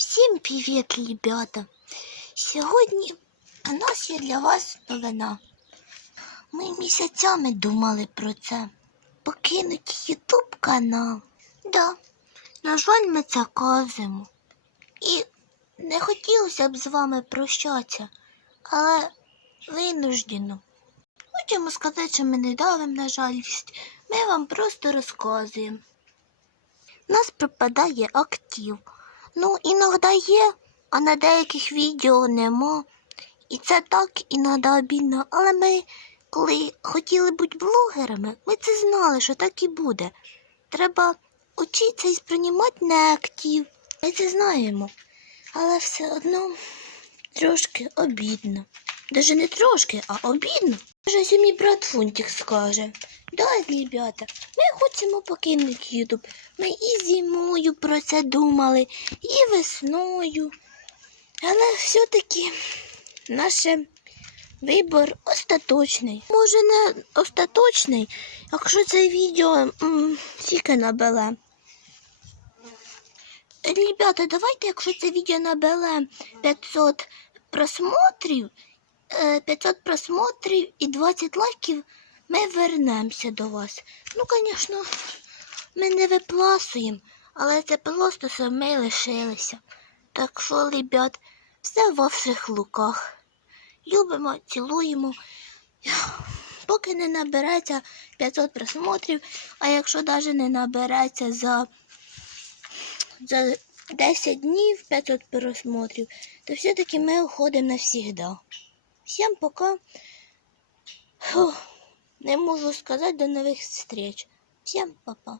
Всім привіт, ребята! Сьогодні у нас є для вас новина. Ми місяцями думали про це. Покинути Ютуб канал. Да, на жаль, ми це кажемо. І не хотілося б з вами прощатися, але винуждено. Хочемо сказати, що ми не давимо на жалість. Ми вам просто розказуємо. У нас пропадає актив. Ну, іноді є, а на деяких відео нема. І це так іноді обідно. Але ми, коли хотіли бути блогерами, ми це знали, що так і буде. Треба учитися і сприймати неактив. Ми це знаємо. Але все одно трошки обідно. Даже не трошки, а обідно. Може, ось мій брат Фунтик скаже. Да, ребята, ми хочемо покинути Ютуб. Ми і зимою про це думали, і весною. Але все-таки наш вибір остаточний. Може, не остаточний, якщо це відео тільки набере. Ребята, давайте, якщо це відео набере 500 просмотрів, 500 просмотрів і 20 лайків, ми вернемося до вас. Ну, звісно, ми не випласуємо, але це просто що ми лишилися. Так що, ребят, все в ваших луках. Любимо, цілуємо. Поки не набереться 500 просмотрів, а якщо навіть не набереться за, за 10 днів 500 просмотрів, то все-таки ми уходимо навсігда. Всім пока. Фух, не можу сказати до нових встреч. Всім па-па.